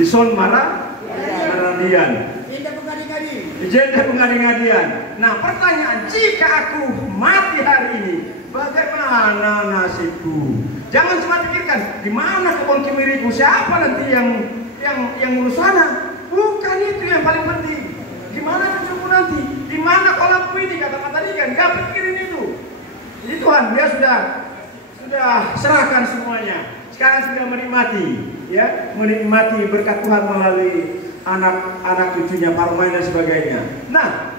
Di son maradian. Jenda pengading-adian. Nah, pertanyaan, jika aku mati hari ini, bagaimana nasibku? Jangan cuma pikirkan, di mana kebun kemiriku, siapa nanti yang ngurus sana? Bukan itu yang paling penting. Gimana cucuku nanti? Di mana kolamku ini, kata-kata ikan? Gak pikirin itu. Jadi Tuhan, dia sudah serahkan semuanya. Sekarang sudah menikmati, ya, menikmati berkat Tuhan melalui anak cucunya, Parmain dan sebagainya. Nah,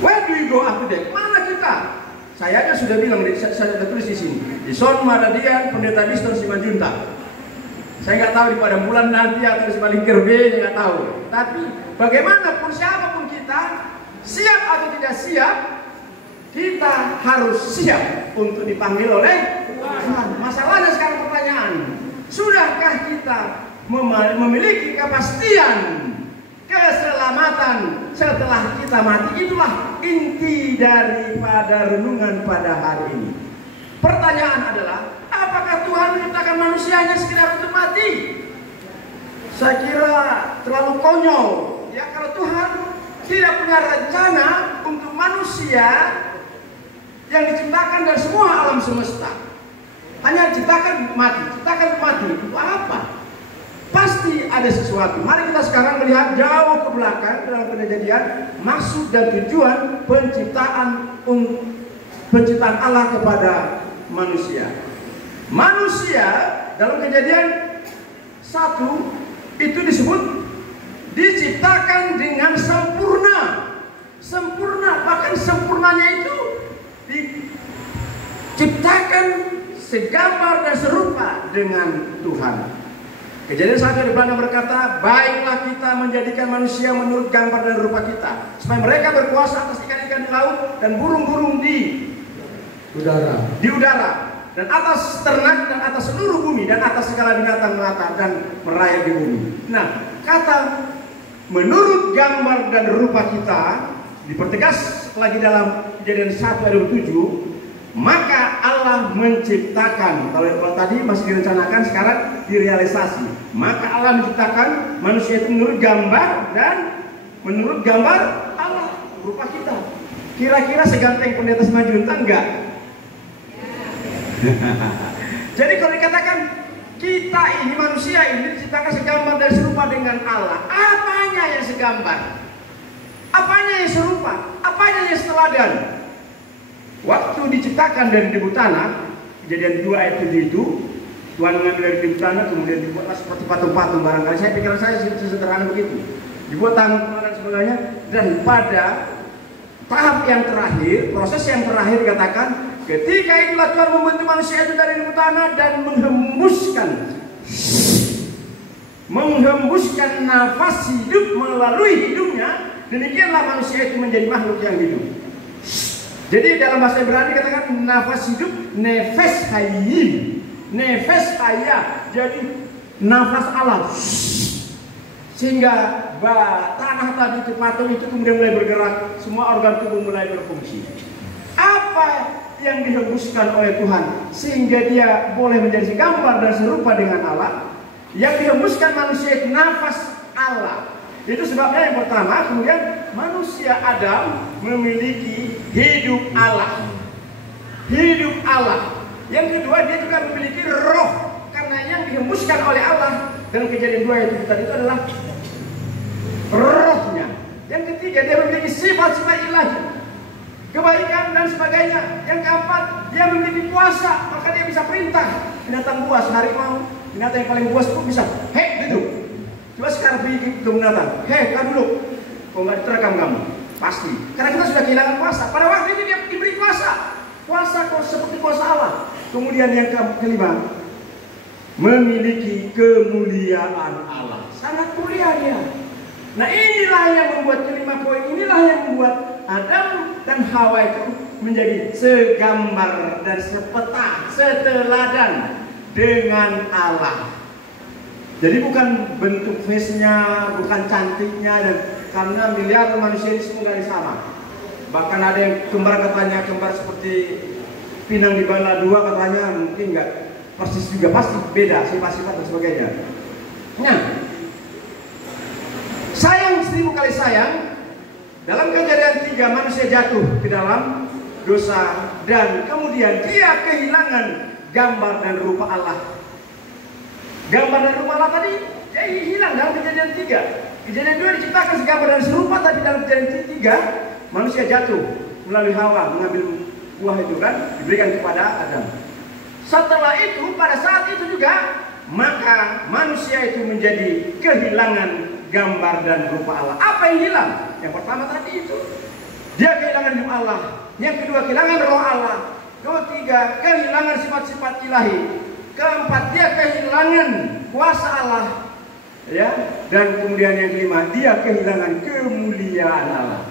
where do you go after that? Mana kita? Saya aja sudah bilang, saya sudah tulis di sini. Di Son Maradian, Pendeta Biston Simanjuntak. Saya nggak tahu di Padang Bulan nanti atau di Semalingkir B, saya nggak tahu. Tapi bagaimanapun siapapun kita, siap atau tidak siap, kita harus siap untuk dipanggil oleh Tuhan. Masalahnya sekarang pertanyaan, sudahkah kita memiliki kepastian keselamatan setelah kita mati? Itulah inti daripada renungan pada hari ini. Pertanyaan adalah, apakah Tuhan menciptakan manusianya sekedar untuk mati? Saya kira terlalu konyol, ya, kalau Tuhan tidak punya rencana untuk manusia yang diciptakan dari semua alam semesta. Hanya ciptakan mati, untuk apa? Pasti ada sesuatu. Mari kita sekarang melihat jauh ke belakang dalam Kejadian, maksud dan tujuan penciptaan Allah kepada manusia. Manusia dalam Kejadian 1 itu disebut diciptakan dengan sempurna. Sempurna, bahkan sempurnanya itu diciptakan segambar dan serupa dengan Tuhan. Kejadian 1 di belakang berkata, baiklah kita menjadikan manusia menurut gambar dan rupa kita, supaya mereka berkuasa atas ikan-ikan di laut dan burung-burung di udara, dan atas ternak dan atas seluruh bumi dan atas segala binatang melata dan merayap di bumi. Nah, kata menurut gambar dan rupa kita dipertegas lagi dalam Kejadian 1 ayat 7. Maka Allah menciptakan, kalau tadi masih direncanakan, sekarang direalisasi. Maka Allah menciptakan manusia itu menurut gambar dan menurut gambar Allah, rupa kita. Kira-kira seganteng Pendeta Simanjuntak enggak? Jadi kalau dikatakan kita ini, manusia ini diciptakan segambar dan serupa dengan Allah, apanya yang segambar? Apanya yang serupa? Apanya yang seteladan? Waktu diciptakan dari debu tanah, Kejadian 2 ayat 7 itu, Tuhan mengambil dari debu tanah, kemudian dibuatlah seperti patung-patung. Barangkali pikiran saya sederhana begitu. Dibuat tangan dan sebagainya, dan pada tahap yang terakhir, proses yang terakhir dikatakan, ketika itulah Tuhan membentuk manusia itu dari debu tanah dan menghembuskan nafas hidup melalui hidungnya. Demikianlah manusia itu menjadi makhluk yang hidup. Jadi dalam bahasa Ibrani dikatakan nafas hidup, nefes hayim, nefes haya, jadi nafas Allah. Sehingga tanah tadi itu, patung itu kemudian mulai bergerak, semua organ tubuh mulai berfungsi. Apa yang dihembuskan oleh Tuhan sehingga dia boleh menjadi segambar dan serupa dengan Allah? Yang dihembuskan manusia itu nafas Allah. Itu sebabnya yang pertama, kemudian manusia Adam memiliki hidup Allah. Hidup Allah. Yang kedua, dia juga memiliki roh, karena yang dihembuskan oleh Allah dalam Kejadian 2 ayat tadi itu adalah rohnya. Yang ketiga, dia memiliki sifat-sifat ilahi, kebaikan dan sebagainya. Yang keempat, dia memiliki kuasa, maka dia bisa perintah binatang buas, harimau, binatang yang paling buas itu bisa, hei duduk. Coba sekarang pergi ke binatang, hei kan dulu, kok nggak diterekam kamu? Pasti, karena kita sudah kehilangan kuasa. Pada waktu itu dia diberi kuasa, kuasa seperti kuasa Allah. Kemudian yang kelima, memiliki kemuliaan Allah, sangat mulia dia. Nah, inilah yang membuat kelima poin, inilah yang membuat Adam dan Hawa itu menjadi segambar dan sepeta, seteladan dengan Allah. Jadi bukan bentuk face-nya, bukan cantiknya, dan karena miliar manusia ini semua dari sama. Bahkan ada yang kembar katanya, kembar seperti pinang di Bala 2 katanya, mungkin nggak persis juga, pasti beda sifat-sifat dan sebagainya. Nah, sayang 1000 kali sayang. Dalam Kejadian 3 manusia jatuh ke dalam dosa dan kemudian dia kehilangan gambar dan rupa Allah. Gambar dan rupa Allah tadi dia hilang dalam Kejadian 3. Kejadian 2 diciptakan segambar dan serupa, tapi dalam Kejadian 3 manusia jatuh melalui Hawa mengambil buah itu kan diberikan kepada Adam. Setelah itu pada saat itu juga maka manusia itu menjadi kehilangan gambar dan rupa Allah. Apa yang hilang? Yang pertama tadi itu dia kehilangan hidup Allah. Yang kedua kehilangan roh Allah. Ketiga kehilangan sifat-sifat ilahi. Keempat dia kehilangan kuasa Allah. Ya, dan kemudian yang kelima dia kehilangan kemuliaan Allah.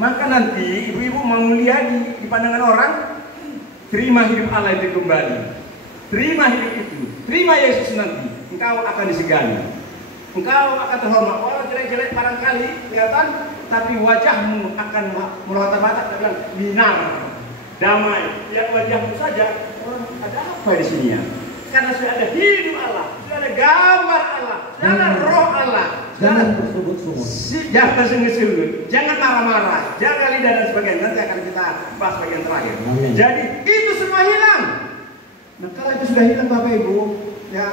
Maka nanti ibu-ibu mau mulia di pandangan orang, terima hidup Allah itu kembali. Terima hidup itu. Terima Yesus nanti. Engkau akan disegani. Engkau akan terhormat. Walau jelek-jelek barangkali kelihatan, tapi wajahmu akan melotot-lotot dengan binar, damai. Lihat wajahmu saja. Ada apa di sini ya? Karena sudah ada hidup Allah, sudah ada gambar Allah, sudah ada roh Allah. Jangan bersungguh-sungguh. Jangan bersungguh-sungguh. Jangan marah-marah. Jaga lidah dan sebagainya. Nanti akan kita bahas bagian terakhir. Amin. Jadi itu semua hilang. Nah kalau itu sudah hilang Bapak Ibu, ya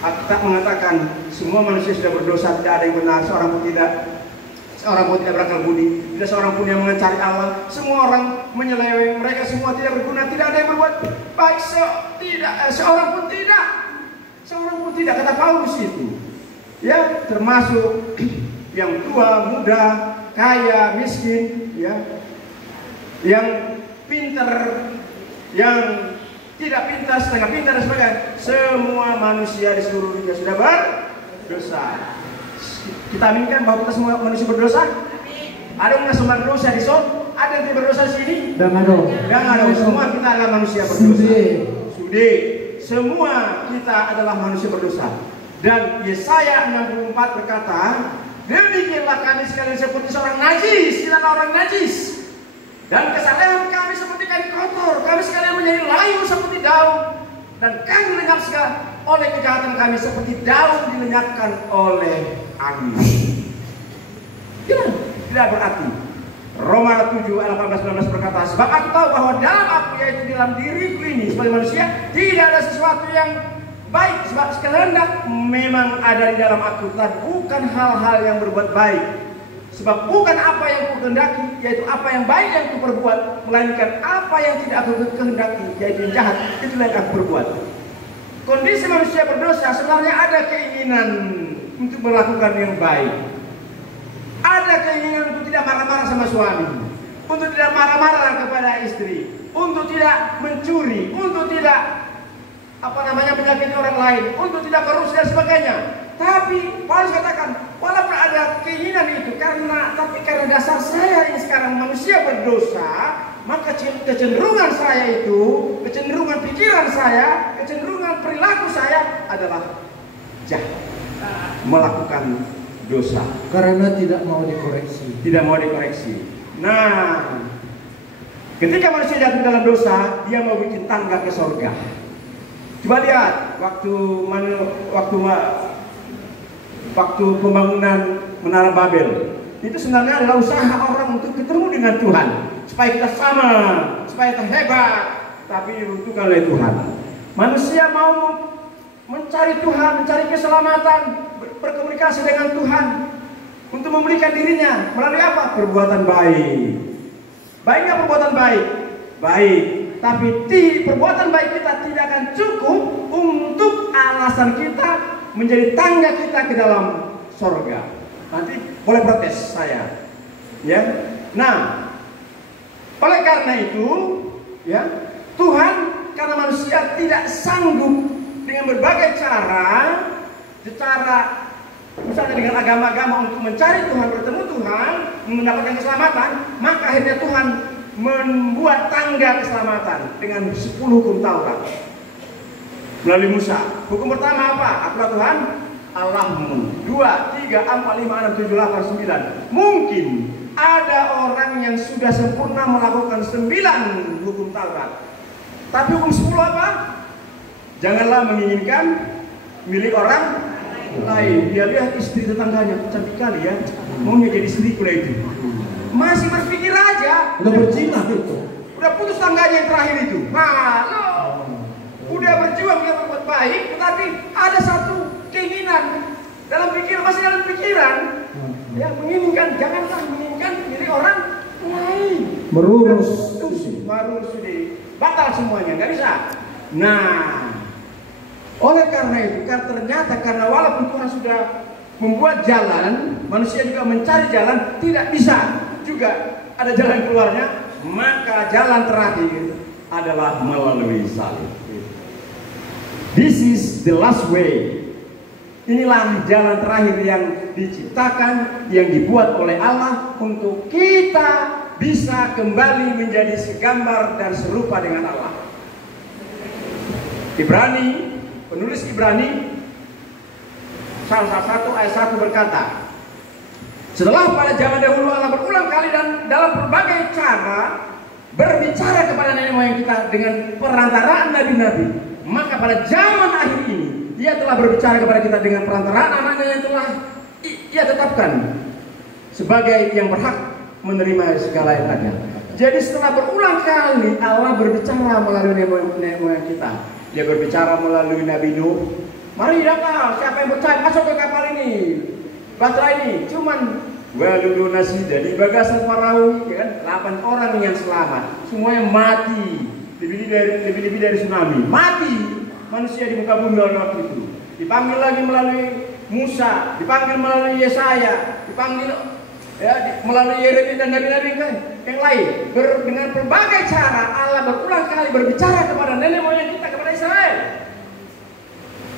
kita mengatakan semua manusia sudah berdosa, tidak ada yang benar, seorang pun tidak berakal budi, tidak seorang pun yang mencari Allah, semua orang menyeleweng, mereka semua tidak berguna, tidak ada yang berbuat baik, seorang pun tidak, kata Paulus itu, ya termasuk yang tua, muda, kaya, miskin, ya, yang pintar, yang tidak pintar, setengah pintar dan sebagainya. Semua manusia di seluruh dunia sudah berdosa. Kita aminkan bahwa kita semua manusia berdosa. Ada yang merasa berdosa di son, ada yang tidak berdosa di sini. Jangan dong. Semua kita adalah manusia berdosa. Sudah. Semua kita adalah manusia berdosa. Dan Yesaya 64 berkata, demikianlah kami sekalian seperti seorang najis, kita orang najis. Dan kesalahan kami seperti kain kotor, kami sekalian menjadi layu seperti daun, dan kami lenyap segala oleh kejahatan kami seperti daun dilenyapkan oleh angin. Tidak berarti. Roma 7 ayat 18-19 berkata, sebab aku tahu bahwa dalam aku, yaitu dalam diriku ini sebagai manusia, tidak ada sesuatu yang baik, sebab kehendak memang ada di dalam aku, tapi bukan hal-hal yang berbuat baik. Sebab bukan apa yang kukehendaki, yaitu apa yang baik yang kuperbuat, melainkan apa yang tidak aku kehendaki, yaitu yang jahat, itulah yang aku perbuat. Kondisi manusia berdosa sebenarnya ada keinginan untuk melakukan yang baik. Ada keinginan untuk tidak marah-marah sama suami, untuk tidak marah-marah kepada istri, untuk tidak mencuri, untuk tidak menyakiti orang lain, untuk tidak korupsi dan sebagainya. Tapi Paulus katakan, walaupun ada keinginan itu, karena dasar saya yang sekarang manusia berdosa, maka kecenderungan saya itu, kecenderungan pikiran saya, kecenderungan perilaku saya adalah jahat, melakukan dosa. Karena tidak mau dikoreksi. Tidak mau dikoreksi. Nah, ketika manusia jatuh dalam dosa, dia mau bikin tangga ke surga. Coba lihat waktu pembangunan Menara Babel, itu sebenarnya adalah usaha orang untuk ketemu dengan Tuhan, supaya kita sama, supaya kita hebat, tapi dibutuhkan oleh Tuhan. Manusia mau mencari Tuhan, mencari keselamatan, berkomunikasi dengan Tuhan, untuk memulihkan dirinya melalui apa? Perbuatan baik. Baiknya perbuatan baik, baik. Tapi perbuatan baik kita tidak akan cukup untuk alasan kita menjadi tangga kita ke dalam sorga. Nanti boleh protes saya, ya. Nah, oleh karena itu, ya, Tuhan karena manusia tidak sanggup dengan berbagai cara, misalnya dengan agama-agama untuk mencari Tuhan, bertemu Tuhan, mendapatkan keselamatan, maka akhirnya Tuhan membuat tangga keselamatan dengan 10 hukum Taurat melalui Musa. Hukum pertama apa? Akulah Tuhan Allahmu. 2, 3, 4, 5, 6, 7, 8, 9. Mungkin ada orang yang sudah sempurna melakukan 9 hukum Taurat. Tapi hukum 10 apa? Janganlah menginginkan milik orang lain. Dia lihat istri tetangganya, cantik kali ya, maunya jadi istriku lah itu. Masih berpikir aja. Udah berzina itu. Udah putus tangganya yang terakhir itu. Halo. Udah berjuang dia berbuat baik, tetapi ada satu keinginan dalam pikiran, masih dalam pikiran. Ya, menginginkan, janganlah menginginkan diri orang lain. Merurus. Baru sudah batal semuanya, nggak bisa. Nah, oleh karena itu, ternyata karena walaupun Tuhan sudah membuat jalan, manusia juga mencari jalan, tidak bisa juga ada jalan keluarnya, maka jalan terakhir adalah melalui salib. This is the last way. Inilah jalan terakhir yang diciptakan, yang dibuat oleh Allah untuk kita bisa kembali menjadi segambar dan serupa dengan Allah. Ibrani, penulis Ibrani salah satu ayat 1 berkata, setelah pada zaman dahulu Allah berulang kali dan dalam berbagai cara berbicara kepada nenek moyang kita dengan perantaraan nabi-nabi, maka pada zaman akhir ini Dia telah berbicara kepada kita dengan perantaraan anaknya yang telah Ia tetapkan sebagai yang berhak menerima segala yang ada. Jadi setelah berulang kali Allah berbicara melalui nenek moyang kita. Dia berbicara melalui Nabi Nuh. Mari datang, siapa yang percaya masuk ke kapal ini, bahtera ini. Cuman waduh nasi dari bagasan Faraun, ya kan? 8 orang yang selamat, semuanya mati. Lebih dari tsunami, mati manusia di muka bumi waktu itu. Dipanggil lagi melalui Musa, dipanggil melalui Yesaya, dipanggil melalui Yeremia dan nabi-nabi yang lain. Dengan berbagai cara Allah berulang kali berbicara kepada nenek moyang kita, kepada Israel.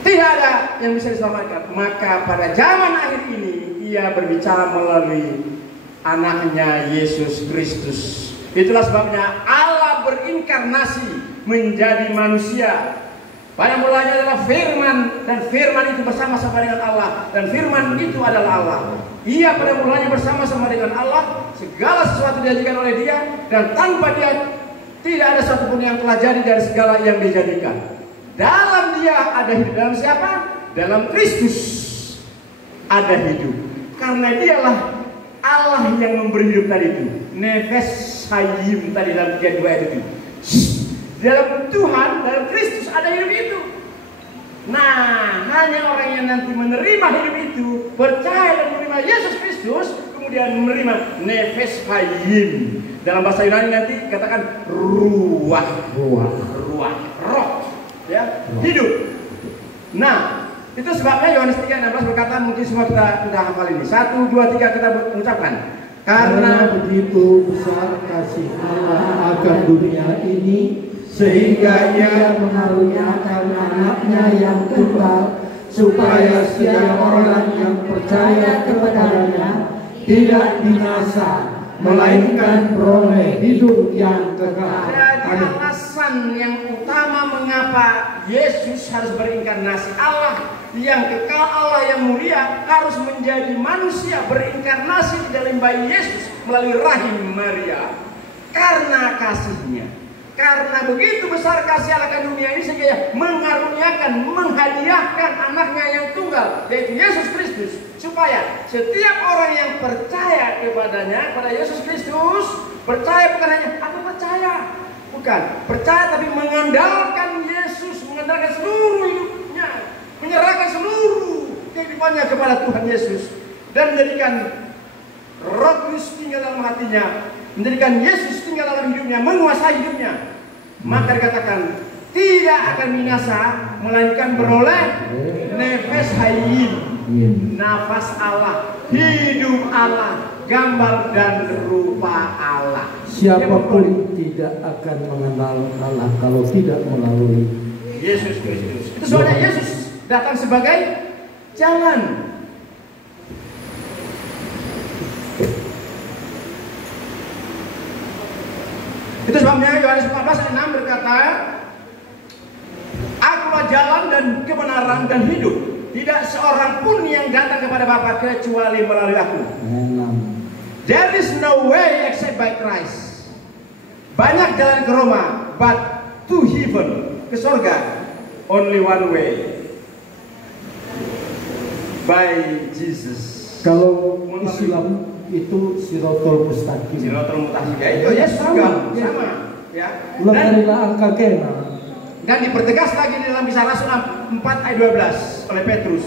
Tidak ada yang bisa diselamatkan. Maka pada zaman akhir ini Ia berbicara melalui anaknya Yesus Kristus. Itulah sebabnya Allah berinkarnasi menjadi manusia. Pada mulanya adalah firman, dan firman itu bersama-sama dengan Allah, dan firman itu adalah Allah. Ia pada mulanya bersama-sama dengan Allah. Segala sesuatu diajarkan oleh Dia, dan tanpa Dia tidak ada satupun yang telah jadi dari segala yang dijadikan. Dalam Dia ada hidup. Dalam siapa? Dalam Kristus ada hidup. Karena Dialah Allah yang memberi hidup tadi itu. Nefes hayim tadi dalam bagian 2 ayat itu. Dalam Tuhan, dalam Kristus ada hidup itu. Nah, hanya orang yang nanti menerima hidup itu, percaya dan menerima Yesus Kristus, kemudian menerima nefes hayim. Dalam bahasa Yunani nanti katakan ruah, roh, ya, hidup. Nah, itu sebabnya Yohanes 3:16 berkata, mungkin semua kita sudah hafal ini. 1, 2, 3 kita mengucapkan. Karena begitu besar kasih Allah akan dunia ini, sehingga Ia mengaruniakan anaknya yang tunggal, supaya setiap orang yang percaya kepadanya tidak binasa, melainkan beroleh hidup yang kekal. Jadi alasan yang utama mengapa Yesus harus berinkarnasi, Allah yang kekal, Allah yang mulia harus menjadi manusia, berinkarnasi di dalam bayi Yesus melalui rahim Maria, karena kasihnya. Karena begitu besar kasih Allah akan dunia ini, sehingga mengaruniakan, menghadiahkan anaknya yang tunggal, yaitu Yesus Kristus, supaya setiap orang yang percaya kepadanya, pada Yesus Kristus, percaya bukan hanya aku percaya, bukan percaya, tapi mengandalkan Yesus, mengandalkan seluruh hidupnya, menyerahkan seluruh kehidupannya kepada Tuhan Yesus, dan menjadikan Roh Kudus tinggal dalam hatinya, menjadikan Yesus tinggal dalam hidupnya, menguasai hidupnya. Maka dikatakan tidak akan binasa, melainkan beroleh nefes hayim, nafas Allah, hidup Allah, gambar dan rupa Allah. Siapapun tidak akan mengenal Allah kalau tidak melalui Yesus Kristus. Itu soalnya Yesus datang sebagai jalan. Itu sebabnya Yohanes 14:6 berkata, Akulah jalan dan kebenaran dan hidup. Tidak seorang pun yang datang kepada Bapa kecuali melalui aku. There is no way except by Christ. Banyak jalan ke Roma, but to heaven, ke surga, only one way. by Jesus. Kalau Islam itu Siratul Mustaqim. Siratul Mustaqim. Ya, itu Yesus juga sama. Ya. Larilah angka kena. Dan dipertegas lagi di dalam Kisah Rasul 4 ayat 12 oleh Petrus.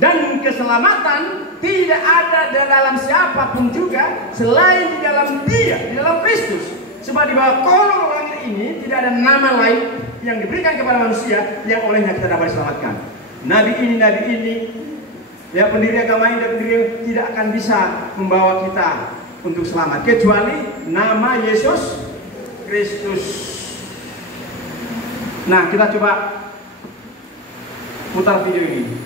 Dan keselamatan tidak ada dalam siapapun juga selain di dalam Dia, di dalam Kristus. Sebab di bawah kolong langit ini tidak ada nama lain yang diberikan kepada manusia yang olehnya kita dapat diselamatkan. Nabi ini, ya pendiri agama ini dan pendiri tidak akan bisa membawa kita untuk selamat kecuali nama Yesus Kristus. Nah, kita coba putar video ini.